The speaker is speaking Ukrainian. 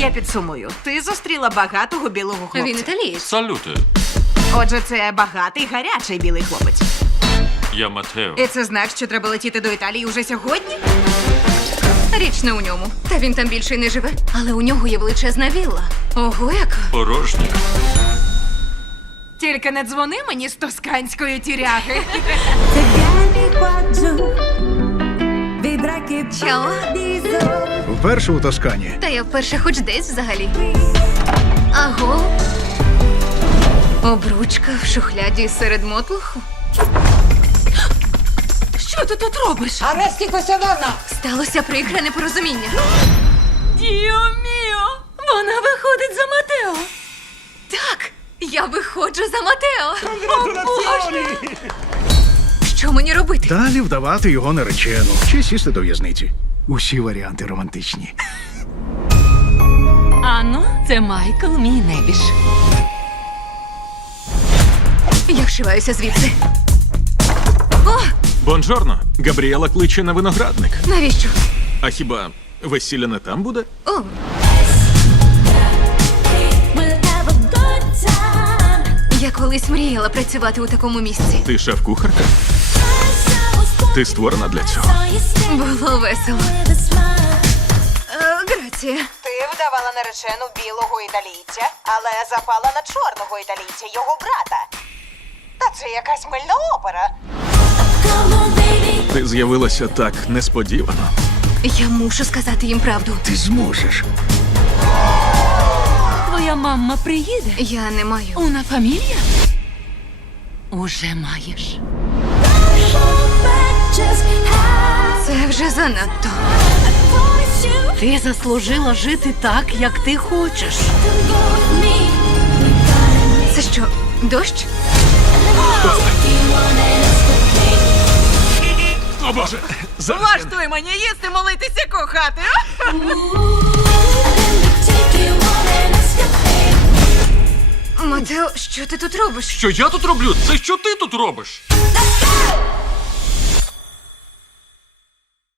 Я підсумую, ти зустріла багатого білого хлопця. Він Салюти. Отже, це багатий гарячий білий хлопець. Я Матео. І це знак, що треба летіти до Італії уже сьогодні. Річ не у ньому. Та він там більше не живе. Але у нього є величезна вілла. Ого, як Порожня. Тільки не дзвони мені з не тіряхи. Чого? Вперше у тоскані. Та я вперше хоч десь взагалі. Аго. Обручка в шухляді серед мотлуху. Що ти тут робиш? Аресті поседона. Сталося прикре порозуміння. Діо міо! Вона виходить за Матео. Так, я виходжу за Матео. О, Боже! Що мені робити? Далі вдавати його наречену. Чи сісти до Усі варіанти романтичні. Ану, це Майкл мій небіж. Я вшиваюся звідси. Бонжорно. Габріела кличе на виноградник. Навіщо? А хіба весілля не там буде? О! Я колись мріяла працювати у такому місці. Ти шеф-кухарка. Ти створена для цього. Було весело. О, грація. Ти вдавала наречену білого італійця, але запала на чорного італійця його брата. Та це якась мильна опера. Ти з'явилася так несподівано. Я мушу сказати їм правду. Ти зможеш. Твоя мама приїде. Я не маю. Уона фамілія уже маєш. Занадто. Ти заслужила жити так, як ти хочеш. Це що, дощ? О, oh, Боже! Влаштуй я... мене, є молитися кохати. Матео, Що ти тут робиш? Що я тут роблю? Це що ти тут робиш? Let's go.